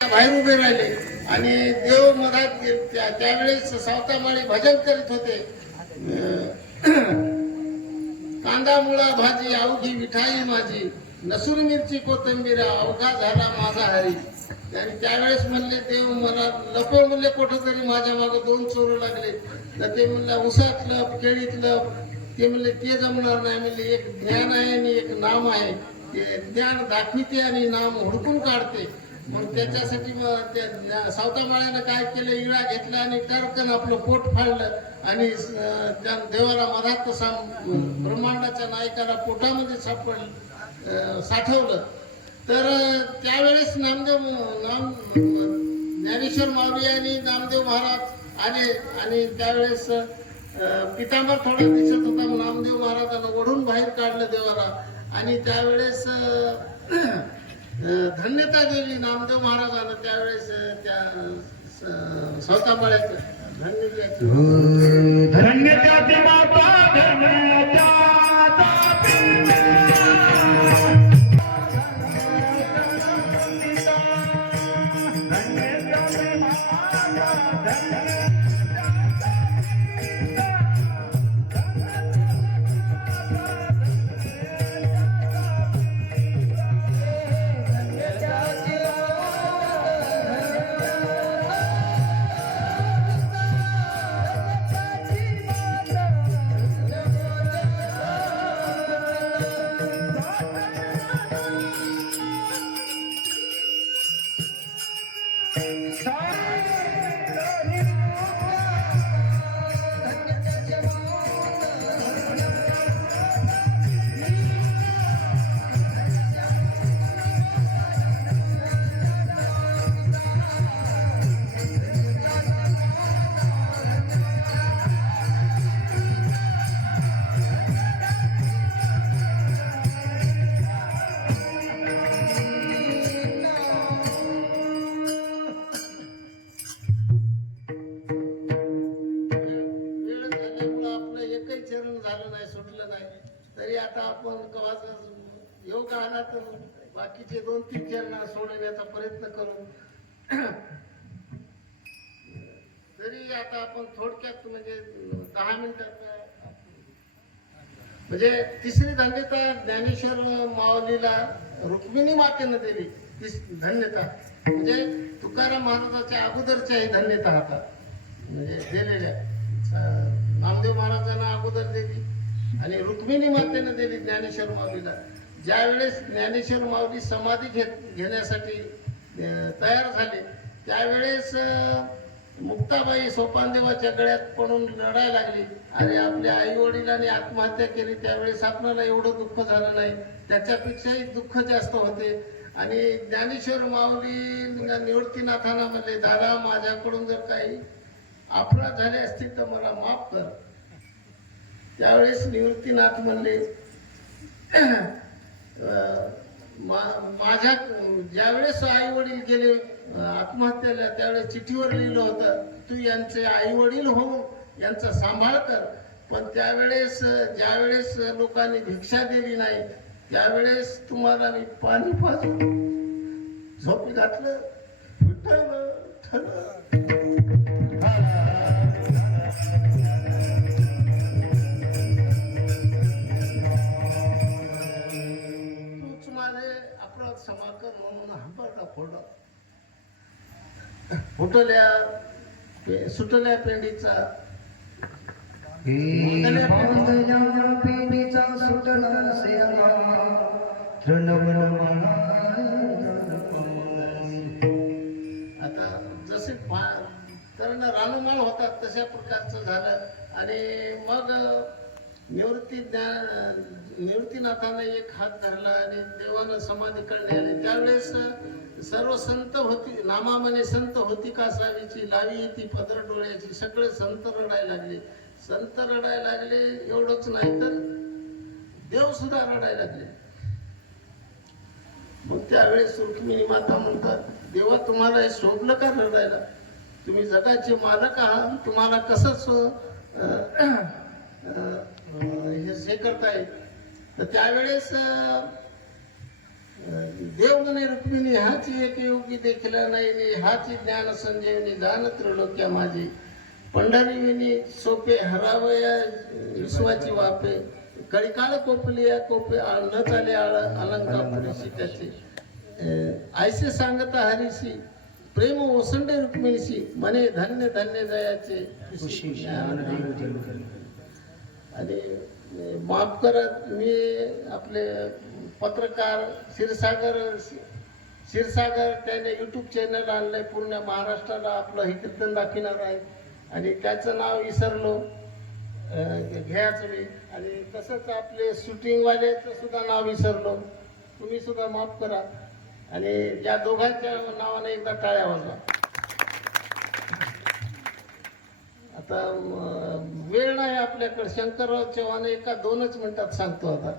बाहेर उभे राहिले आणि देव मधात त्यावेळेस सावतामाळी भजन करीत होते. कांदा मुळा भाजी अवघी मिठाई माझी, नसूर मिरची कोथिंबीर अवघा झाला माझा हरी. आणि त्यावेळेस म्हणले देव मला लपव म्हणले कुठं तरी माझ्या मागे दोन चोर लागले. तर ते म्हणलं उसातलं केळीतलं. ते म्हणले ते जमणार नाही. म्हणले एक ज्ञान आहे आणि एक नाम आहे. ते ज्ञान दाखविते आणि नाम हुडकून काढते. मग त्याच्यासाठी मग त्या सावतामाळ्यानं काय केलं, इळा घेतला आणि टरकन आपलं पोट फाडलं आणि त्या देवाला मधात ब्रह्मांडाच्या नायकाला पोटामध्ये साठवलं. तर त्यावेळेस ज्ञानेश्वर माऊली आणि नामदेव महाराज आले आणि त्यावेळेस पितांबर थोडा दिसत होता. नामदेव महाराजांना ओढून बाहेर काढलं देवाला आणि त्यावेळेस धन्यता दिली नामदेव महाराजांना. त्यावेळेस त्या सावतामाळ्याचं धन्यता तरी आता आपण कवाचा योग आला तर बाकीचे 2-3 चरण सोडवण्याचा प्रयत्न करू. तरी आता आपण थोडक्यात म्हणजे 10 मिनिटात म्हणजे तिसरी धन्यता ज्ञानेश्वर माऊलीला रुक्मिणी मातेनं दिली. धन्यता म्हणजे तुकाराम महाराजाच्या अगोदरच्याही धन्यता आता म्हणजे दिलेल्या. नामदेव महाराजांना अगोदर दिली आणि रुक्मिणी मातेनं दिली ज्ञानेश्वर माऊलीला. ज्यावेळेस ज्ञानेश्वर माऊली समाधी घेण्यासाठी तयार झाले त्यावेळेस मुक्ताबाई सोपानदेवाच्या गळ्यात पडून रडायला लागली. अरे आपल्या आई वडिलांनी आत्महत्या केली त्यावेळेस आपल्याला एवढं दुःख झालं नाही, त्याच्यापेक्षाही दुःख जास्त होते. आणि ज्ञानेश्वर माऊली निवृत्तीनाथांना म्हणले, दादा माझ्याकडून जर काही अपराध झाले असतील तर मला माफ कर. त्यावेळेस निवृत्तीनाथ म्हणले, माझ्या ज्यावेळेस आई वडील गेले आत्महत्येला त्यावेळेस चिठ्ठीवर लिहिलं होतं तू यांचे आई वडील होऊन यांचा सांभाळ कर. पण त्यावेळेस ज्यावेळेस लोकांनी भिक्षा दिली नाही त्यावेळेस तुम्हाला मी पाणी पाजून झोपी घातलं. समाकर म्हणून हंबरला सुटल्या पेंडीचा आता जसे कारण रानुमाळ होतात तशा प्रकारचं झालं. आणि मग निवृत्तीनाथाने एक हात धरला आणि देवानं समाधी काढली. आली त्यावेळेस सर्व संत होती नामामने संत होती कासावीची लावी ती पदर डोळ्याची. सगळे संत रडायला लागले. संत रडायला लागले एवढंच नाही तर देव सुद्धा रडायला लागले. मग त्यावेळेस रुक्मिणी माता म्हणतात, देवा तुम्हाला हे शोभलं का रडायला? तुम्ही जगाचे मालक आहात, तुम्हाला कसं हे करता येईल. तर त्यावेळेस देवगणे रुक्मिणी हाची एक योगी देखील नाही, हाची ज्ञान संजीवनी जाण त्रिलोक्या माझी, पंढरीविनी सोपे हरावया विश्वाची वापे, कळीकाळ कोपलिया कोपे न चाले आळ अलंका पुरेशी त्याचे, ऐसे सांगता हरीशी प्रेम ओसंडे रुक्मिणीशी, मने धन्य धन्य जयाचे आणि माफ करा, मी आपले पत्रकार क्षीरसागर त्याने युट्यूब चॅनल आणलंय, पूर्ण महाराष्ट्राला आपलं हे कीर्तन दाखविणार आहे आणि त्याचं नाव विसरलो घ्यायचं मी, आणि तसंच आपले शूटिंगवाल्याचं सुद्धा नाव विसरलो, तुम्ही सुद्धा माफ करा आणि या दोघांच्या नावाने एकदा टाळ्या वाजवा. आता वेळ नाही आपल्याकडे, शंकरराव चव्हाण एका 2च मिनिटात सांगतो आता.